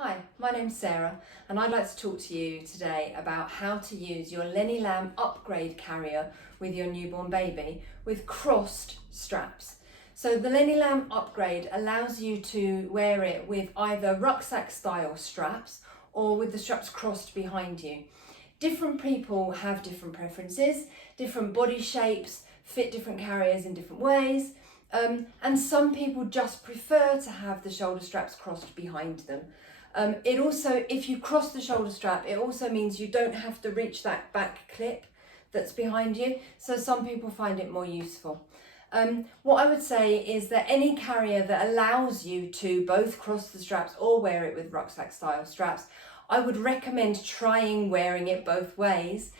Hi, my name's Sarah and I'd like to talk to you today about how to use your LennyLamb Upgrade Carrier with your newborn baby with crossed straps. So the LennyLamb Upgrade allows you to wear it with either rucksack style straps or with the straps crossed behind you. Different people have different preferences, different body shapes, fit different carriers in different ways, and some people just prefer to have the shoulder straps crossed behind them. It also, if you cross the shoulder strap, it also means you don't have to reach that back clip that's behind you. So some people find it more useful. What I would say is that any carrier that allows you to both cross the straps or wear it with rucksack style straps, I would recommend trying wearing it both ways,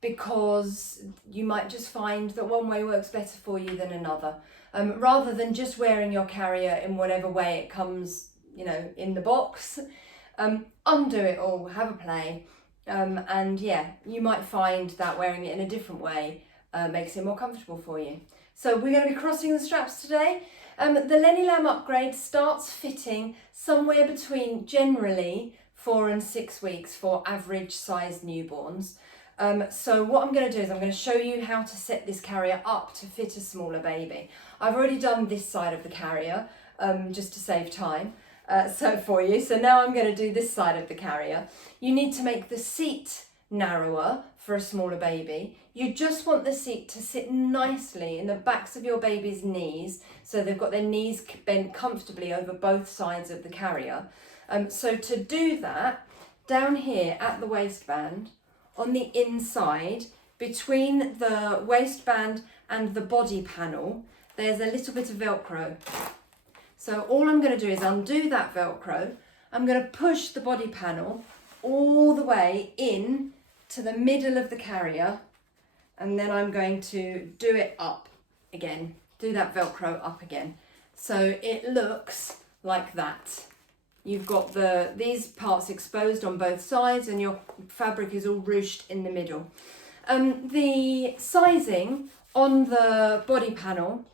because you might just find that one way works better for you than another. Rather than just wearing your carrier in whatever way it comes, in the box, undo it all, have a play, and yeah, you might find that wearing it in a different way makes it more comfortable for you. So we're going to be crossing the straps today. The LennyLamb Upgrade starts fitting somewhere between generally 4 and 6 weeks for average sized newborns. So what I'm going to do is I'm going to show you how to set this carrier up to fit a smaller baby. I've already done this side of the carrier just to save time. For you. So now I'm going to do this side of the carrier. You need to make the seat narrower for a smaller baby. You just want the seat to sit nicely in the backs of your baby's knees, so they've got their knees bent comfortably over both sides of the carrier. So to do that, down here at the waistband, on the inside, between the waistband and the body panel, there's a little bit of Velcro. So all I'm going to do is undo that Velcro. I'm going to push the body panel all the way in to the middle of the carrier, and then I'm going to do it up again, do that Velcro up again. So it looks like that. You've got these parts exposed on both sides and your fabric is all ruched in the middle. The sizing on the body panel,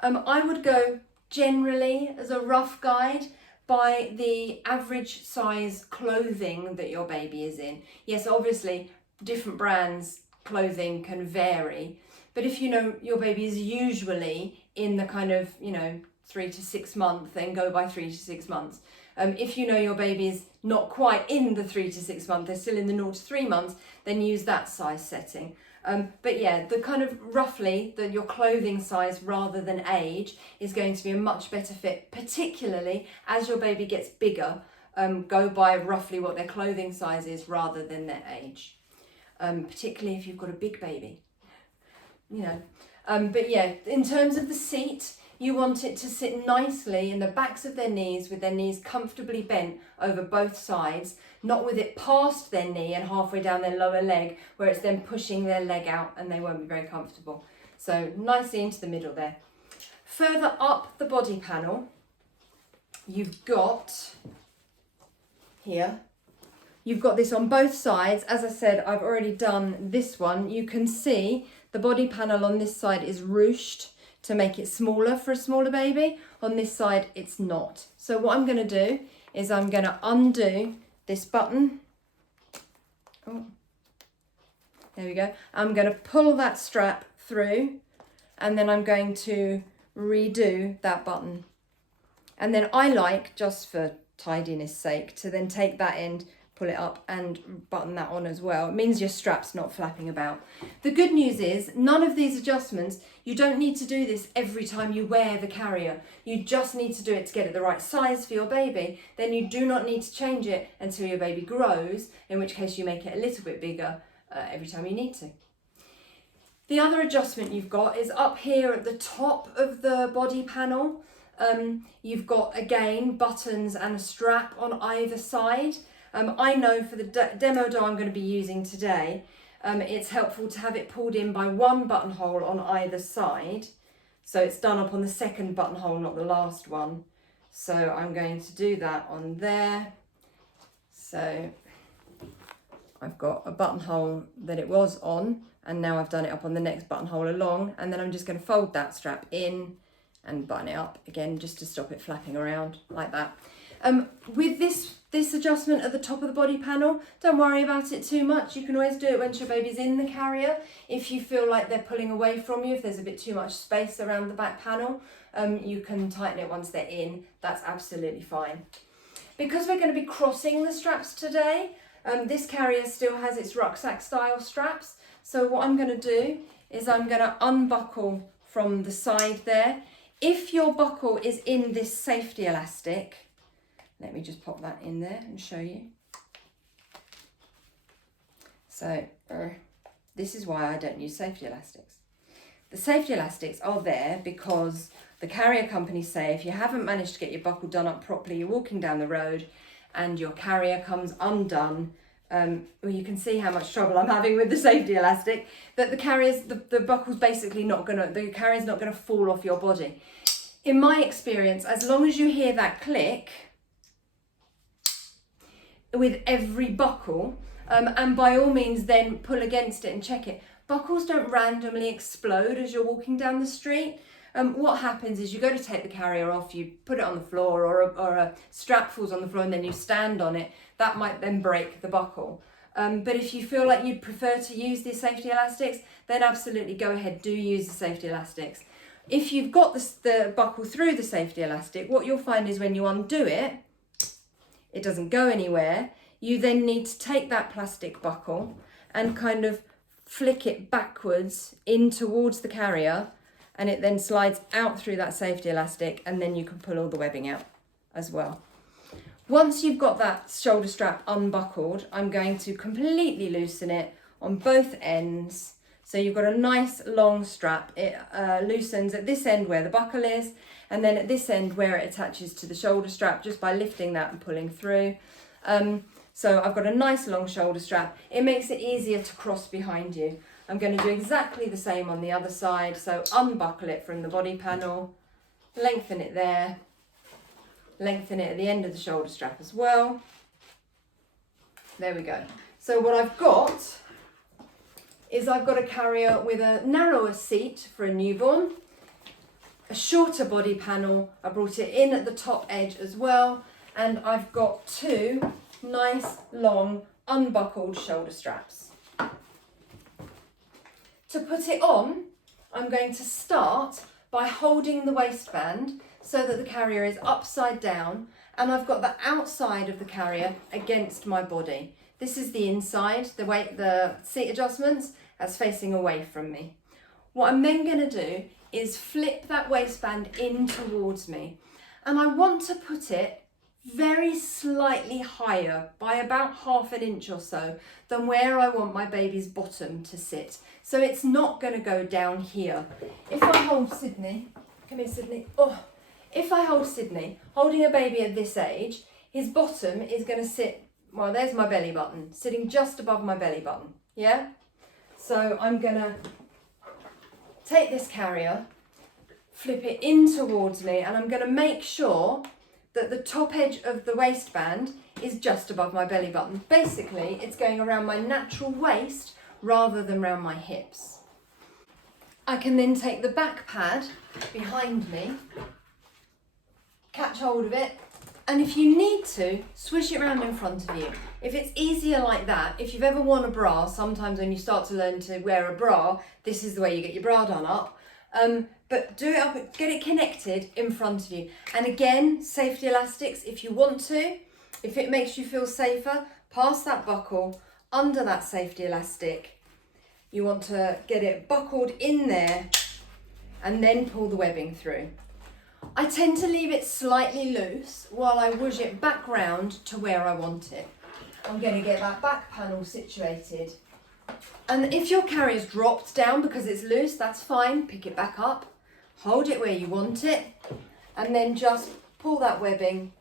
I would go generally, as a rough guide, by the average size clothing that your baby is in. Yes, obviously different brands clothing can vary, but if you know your baby is usually in the kind of 3 to 6 months, then go by 3 to 6 months. If you know your baby is not quite in the 3 to 6 months, they're still in the 0 to 3 months, then use that size setting. But yeah, the kind of roughly your clothing size rather than age is going to be a much better fit, particularly as your baby gets bigger. Go by roughly what their clothing size is rather than their age, particularly if you've got a big baby, But yeah, in terms of the seat, you want it to sit nicely in the backs of their knees with their knees comfortably bent over both sides, not with it past their knee and halfway down their lower leg where it's then pushing their leg out and they won't be very comfortable. So nicely into the middle there. Further up the body panel, you've got here, you've got this on both sides. As I said, I've already done this one. You can see the body panel on this side is ruched to make it smaller for a smaller baby. On this side, it's not. So what I'm going to do is I'm going to undo this button. Oh, there we go. I'm going to pull that strap through, and then I'm going to redo that button. And then I like, just for tidiness sake, to then take that end, pull it up and button that on as well. It means your strap's not flapping about. The good news is none of these adjustments, you don't need to do this every time you wear the carrier. You just need to do it to get it the right size for your baby. Then you do not need to change it until your baby grows, in which case you make it a little bit bigger every time you need to. The other adjustment you've got is up here at the top of the body panel. You've got, again, buttons and a strap on either side. I know for the demo doll I'm going to be using today, it's helpful to have it pulled in by one buttonhole on either side. So it's done up on the second buttonhole, not the last one. So I'm going to do that on there. So I've got a buttonhole that it was on, and now I've done it up on the next buttonhole along, and then I'm just going to fold that strap in and button it up again just to stop it flapping around like that. With this adjustment at the top of the body panel, don't worry about it too much. You can always do it once your baby's in the carrier. If you feel like they're pulling away from you, if there's a bit too much space around the back panel, you can tighten it once they're in. That's absolutely fine. Because we're going to be crossing the straps today, this carrier still has its rucksack style straps. So what I'm going to do is I'm going to unbuckle from the side there. If your buckle is in this safety elastic, let me just pop that in there and show you. So this is why I don't use safety elastics. The safety elastics are there because the carrier companies say if you haven't managed to get your buckle done up properly, you're walking down the road and your carrier comes undone. Well, you can see how much trouble I'm having with the safety elastic, that the buckle's basically the carrier's not gonna fall off your body. In my experience, as long as you hear that click with every buckle, and by all means then pull against it and check it. Buckles don't randomly explode as you're walking down the street. What happens is you go to take the carrier off, you put it on the floor, or a strap falls on the floor and then you stand on it. That might then break the buckle. But if you feel like you'd prefer to use the safety elastics, then absolutely go ahead, do use the safety elastics. If you've got the buckle through the safety elastic, what you'll find is when you undo it, it doesn't go anywhere. You then need to take that plastic buckle and kind of flick it backwards in towards the carrier, and it then slides out through that safety elastic, and then you can pull all the webbing out as well. Once you've got that shoulder strap unbuckled, I'm going to completely loosen it on both ends. So you've got a nice long strap. It loosens at this end where the buckle is, and then at this end where it attaches to the shoulder strap, just by lifting that and pulling through. So I've got a nice long shoulder strap. It makes it easier to cross behind you. I'm going to do exactly the same on the other side. So unbuckle it from the body panel, lengthen it there, lengthen it at the end of the shoulder strap as well. There we go. So what I've got is I've got a carrier with a narrower seat for a newborn, a shorter body panel. I brought it in at the top edge as well, and I've got two nice long unbuckled shoulder straps. To put it on, I'm going to start by holding the waistband so that the carrier is upside down, and I've got the outside of the carrier against my body. This is the inside, the seat adjustments, that's facing away from me. What I'm then going to do is flip that waistband in towards me, and I want to put it very slightly higher by about 1/2 inch or so than where I want my baby's bottom to sit. So it's not going to go down here. If I hold Sydney, come here Sydney, if I hold Sydney, holding a baby at this age, his bottom is going to sit, well, there's my belly button, sitting just above my belly button, yeah? So I'm going to take this carrier, flip it in towards me, and I'm going to make sure that the top edge of the waistband is just above my belly button. Basically, it's going around my natural waist rather than around my hips. I can then take the back pad behind me, catch hold of it, and if you need to, swish it around in front of you. If it's easier like that, if you've ever worn a bra, sometimes when you start to learn to wear a bra, this is the way you get your bra done up. But do it up, get it connected in front of you. And again, safety elastics, if you want to, if it makes you feel safer, pass that buckle under that safety elastic. You want to get it buckled in there and then pull the webbing through. I tend to leave it slightly loose while I whoosh it back round to where I want it. I'm going to get that back panel situated. And if your carrier's dropped down because it's loose, that's fine. Pick it back up, hold it where you want it, and then just pull that webbing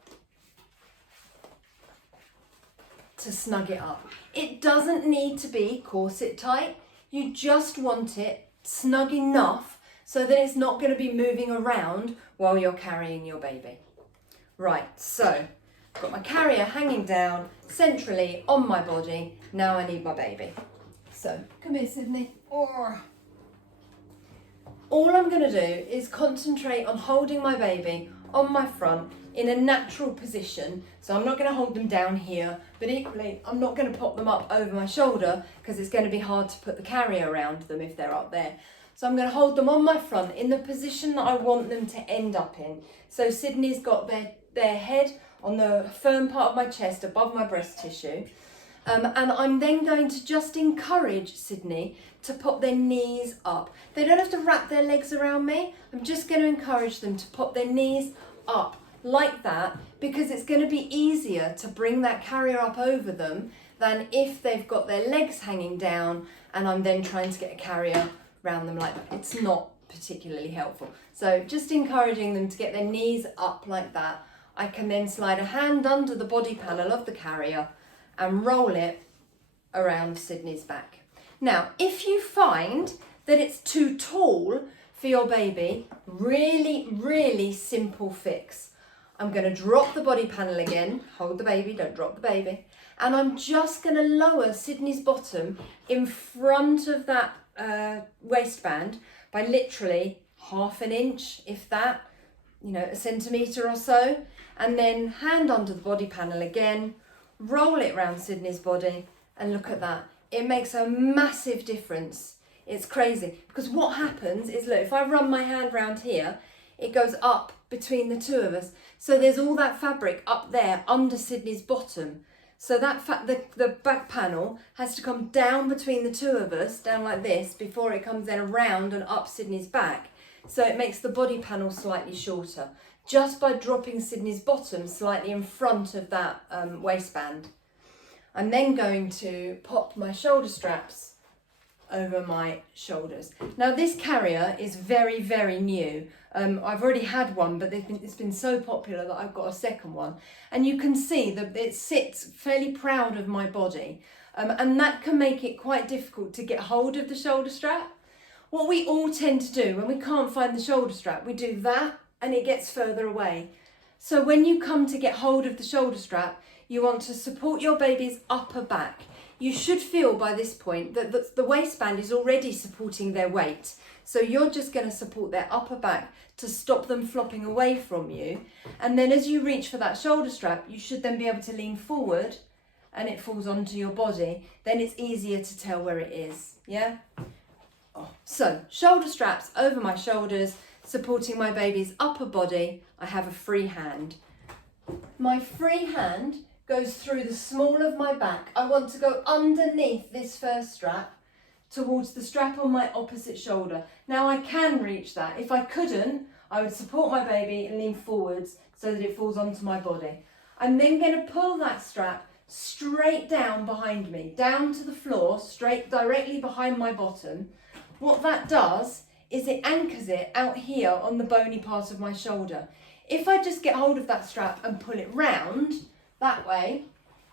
to snug it up. It doesn't need to be corset tight. You just want it snug enough so that it's not going to be moving around while you're carrying your baby. Right, so I've got my carrier hanging down centrally on my body. Now I need my baby. So, come here, Sydney. All all I'm going to do is concentrate on holding my baby on my front in a natural position. So I'm not going to hold them down here, but equally I'm not going to pop them up over my shoulder because it's going to be hard to put the carrier around them if they're up there. So I'm going to hold them on my front in the position that I want them to end up in. So Sydney's got their head on the firm part of my chest above my breast tissue. And I'm then going to just encourage Sydney to pop their knees up. They don't have to wrap their legs around me. I'm just going to encourage them to pop their knees up like that, because it's going to be easier to bring that carrier up over them than if they've got their legs hanging down and I'm then trying to get a carrier around them like that. It's not particularly helpful. So just encouraging them to get their knees up like that. I can then slide a hand under the body panel of the carrier and roll it around Sydney's back. Now, if you find that it's too tall for your baby, really, really simple fix. I'm going to drop the body panel again, hold the baby, don't drop the baby, and I'm just going to lower Sydney's bottom in front of that waistband by literally ½ an inch, if that, a centimetre or so, and then hand under the body panel again, roll it around Sydney's body, and look at that. It makes a massive difference. It's crazy, because what happens is, look, if I run my hand round here, it goes up between the two of us. So there's all that fabric up there under Sydney's bottom. So that the back panel has to come down between the two of us, down like this, before it comes then around and up Sydney's back. So it makes the body panel slightly shorter, just by dropping Sydney's bottom slightly in front of that waistband. I'm then going to pop my shoulder straps over my shoulders. Now this carrier is very, very new. I've already had one, but it's been so popular that I've got a second one. And you can see that it sits fairly proud of my body. And that can make it quite difficult to get hold of the shoulder strap. What we all tend to do when we can't find the shoulder strap, we do that and it gets further away. So when you come to get hold of the shoulder strap, you want to support your baby's upper back. You should feel by this point that the waistband is already supporting their weight. So you're just going to support their upper back to stop them flopping away from you. And then as you reach for that shoulder strap, you should then be able to lean forward and it falls onto your body. Then it's easier to tell where it is. Yeah? So shoulder straps over my shoulders, supporting my baby's upper body. I have a free hand. My free hand goes through the small of my back. I want to go underneath this first strap towards the strap on my opposite shoulder. Now I can reach that. If I couldn't, I would support my baby and lean forwards so that it falls onto my body. I'm then going to pull that strap straight down behind me, down to the floor, straight directly behind my bottom. What that does is it anchors it out here on the bony part of my shoulder. If I just get hold of that strap and pull it round that way,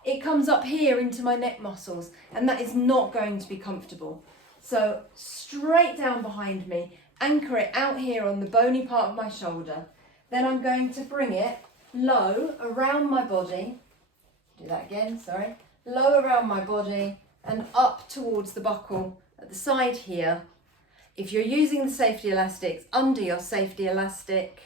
it comes up here into my neck muscles, and that is not going to be comfortable. So straight down behind me, anchor it out here on the bony part of my shoulder. Then I'm going to bring it low around my body. Do that again, sorry. Low around my body and up towards the buckle at the side here. If you're using the safety elastics, under your safety elastic,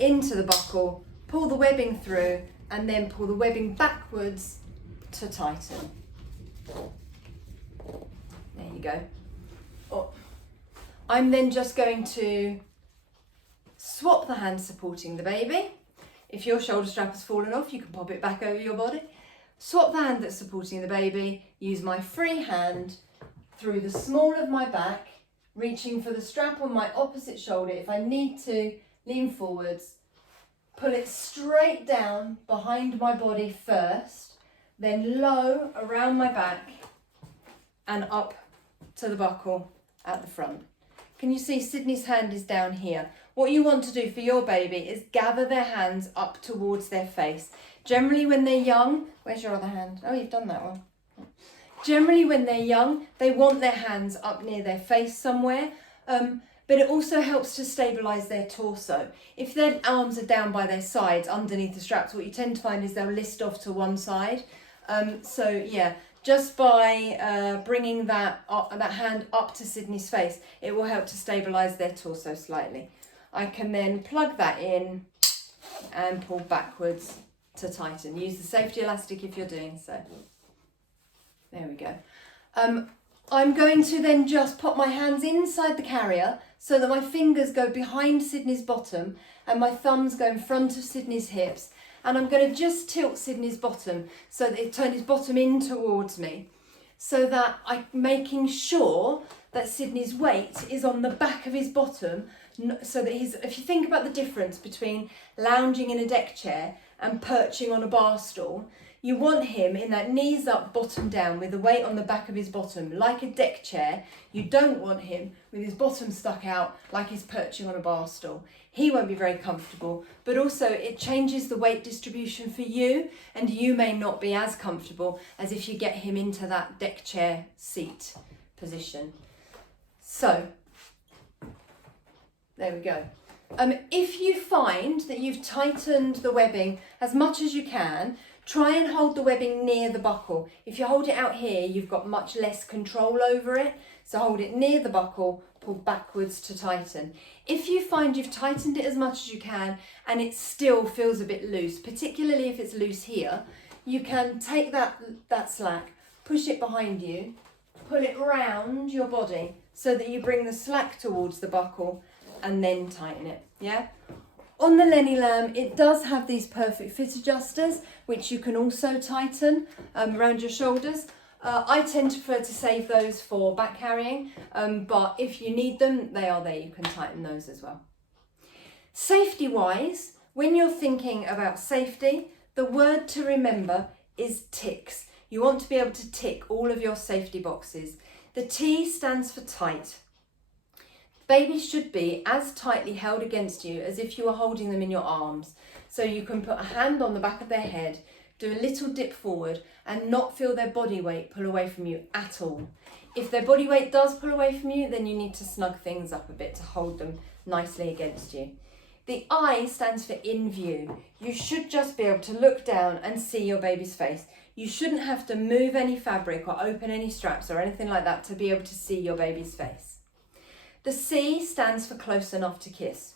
into the buckle, pull the webbing through, and then pull the webbing backwards to tighten. There you go. Oh. I'm then just going to swap the hand supporting the baby. If your shoulder strap has fallen off, you can pop it back over your body. Swap the hand that's supporting the baby, use my free hand through the small of my back, reaching for the strap on my opposite shoulder. If I need to, lean forwards, pull it straight down behind my body first, then low around my back and up to the buckle at the front. Can you see Sydney's hand is down here? What you want to do for your baby is gather their hands up towards their face. Generally when they're young, where's your other hand? Oh, you've done that one. Generally when they're young, they want their hands up near their face somewhere, but it also helps to stabilise their torso. If their arms are down by their sides underneath the straps, what you tend to find is they'll list off to one side. So yeah, just by bringing that hand up to Sydney's face, it will help to stabilise their torso slightly. I can then plug that in and pull backwards to tighten. Use the safety elastic if you're doing so. There we go. I'm going to then just put my hands inside the carrier so that my fingers go behind Sydney's bottom and my thumbs go in front of Sydney's hips. And I'm going to just tilt Sydney's bottom so that it turns his bottom in towards me, so that I'm making sure that Sydney's weight is on the back of his bottom, so that if you think about the difference between lounging in a deck chair and perching on a bar stool, you want him in that knees up, bottom down, with the weight on the back of his bottom, like a deck chair. You don't want him with his bottom stuck out like he's perching on a bar stool. He won't be very comfortable, but also it changes the weight distribution for you, and you may not be as comfortable as if you get him into that deck chair seat position. So, there we go. If you find that you've tightened the webbing as much as you can, try and hold the webbing near the buckle. If you hold it out here, you've got much less control over it. So hold it near the buckle, pull backwards to tighten. If you find you've tightened it as much as you can and it still feels a bit loose, particularly if it's loose here, you can take that slack, push it behind you, pull it round your body so that you bring the slack towards the buckle and then tighten it, yeah? On the LennyLamb, it does have these perfect fit adjusters, which you can also tighten around your shoulders. I tend to prefer to save those for back carrying, but if you need them, they are there. You can tighten those as well. Safety-wise, when you're thinking about safety, the word to remember is ticks. You want to be able to tick all of your safety boxes. The T stands for tight. Babies should be as tightly held against you as if you were holding them in your arms. So you can put a hand on the back of their head, do a little dip forward and not feel their body weight pull away from you at all. If their body weight does pull away from you, then you need to snug things up a bit to hold them nicely against you. The I stands for in view. You should just be able to look down and see your baby's face. You shouldn't have to move any fabric or open any straps or anything like that to be able to see your baby's face. The C stands for close enough to kiss.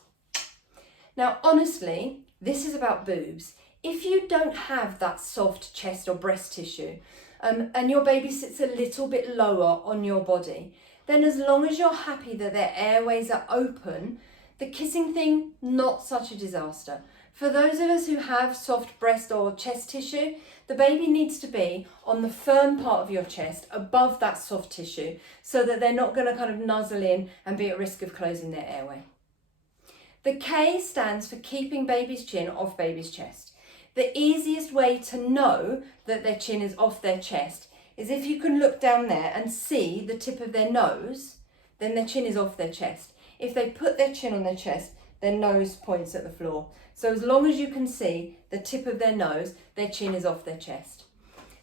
Now, honestly, this is about boobs. If you don't have that soft chest or breast tissue, and your baby sits a little bit lower on your body, then as long as you're happy that their airways are open, the kissing thing, not such a disaster. For those of us who have soft breast or chest tissue, the baby needs to be on the firm part of your chest above that soft tissue so that they're not going to kind of nuzzle in and be at risk of closing their airway. The K stands for keeping baby's chin off baby's chest. The easiest way to know that their chin is off their chest is if you can look down there and see the tip of their nose, then their chin is off their chest. If they put their chin on their chest, their nose points at the floor. So as long as you can see the tip of their nose, their chin is off their chest.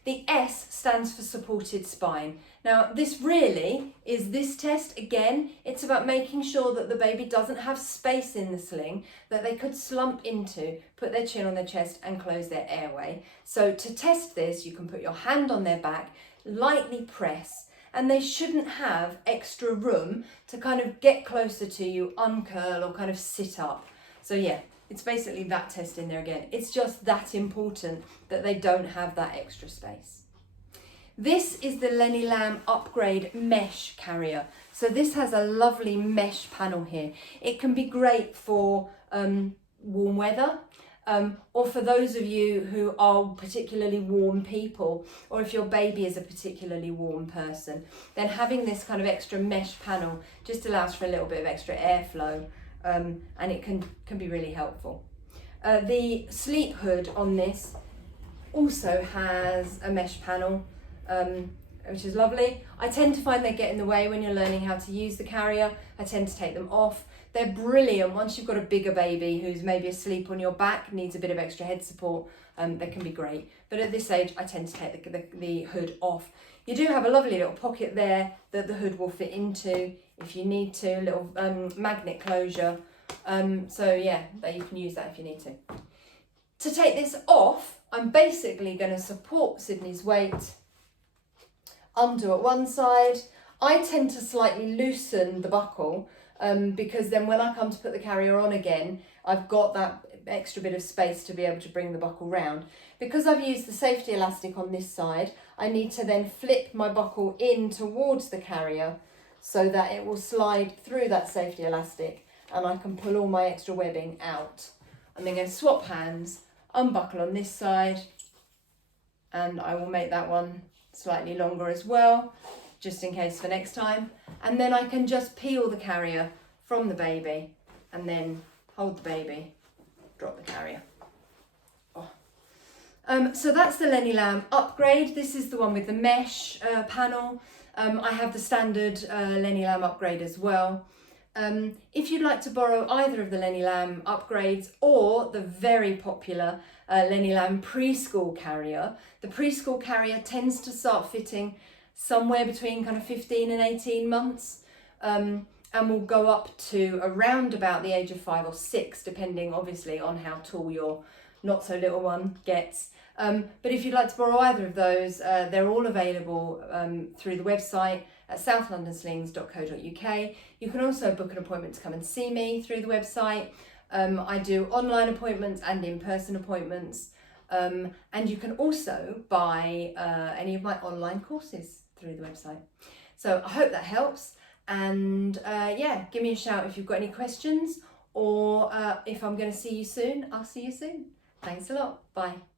The S stands for supported spine. Now, this really is this test. Again, it's about making sure that the baby doesn't have space in the sling that they could slump into, put their chin on their chest and close their airway. So to test this, you can put your hand on their back, lightly press, and they shouldn't have extra room to kind of get closer to you, uncurl or kind of sit up. So yeah, it's basically that test in there again. It's just that important that they don't have that extra space. This is the LennyLamb Upgrade Mesh Carrier. So this has a lovely mesh panel here. It can be great for warm weather, or for those of you who are particularly warm people, or if your baby is a particularly warm person, then having this kind of extra mesh panel just allows for a little bit of extra airflow, and it can be really helpful. The sleep hood on this also has a mesh panel, which is lovely. I tend to find they get in the way when you're learning how to use the carrier. I tend to take them off. They're brilliant once you've got a bigger baby who's maybe asleep on your back, needs a bit of extra head support. They can be great. But at this age, I tend to take the hood off. You do have a lovely little pocket there that the hood will fit into if you need to, a little magnet closure. So yeah, you can use that if you need to. To take this off, I'm basically going to support Sydney's weight undo at one side. I tend to slightly loosen the buckle because then when I come to put the carrier on again, I've got that extra bit of space to be able to bring the buckle round. Because I've used the safety elastic on this side, I need to then flip my buckle in towards the carrier so that it will slide through that safety elastic and I can pull all my extra webbing out. I'm then going to swap hands, unbuckle on this side, and I will make that one slightly longer as well, just in case for next time. And then I can just peel the carrier from the baby and then hold the baby, drop the carrier. So that's the LennyLamb Upgrade. This is the one with the mesh panel. I have the standard LennyLamb Upgrade as well. If you'd like to borrow either of the LennyLamb Upgrades or the very popular LennyLamb Preschool Carrier, the Preschool Carrier tends to start fitting somewhere between kind of 15 and 18 months and will go up to around about the age of 5 or 6, depending obviously on how tall your not so little one gets. But if you'd like to borrow either of those, they're all available through the website at southlondonslings.co.uk. You can also book an appointment to come and see me through the website. I do online appointments and in-person appointments. And you can also buy any of my online courses through the website. So I hope that helps. And yeah, give me a shout if you've got any questions, or if I'm going to see you soon, I'll see you soon. Thanks a lot. Bye.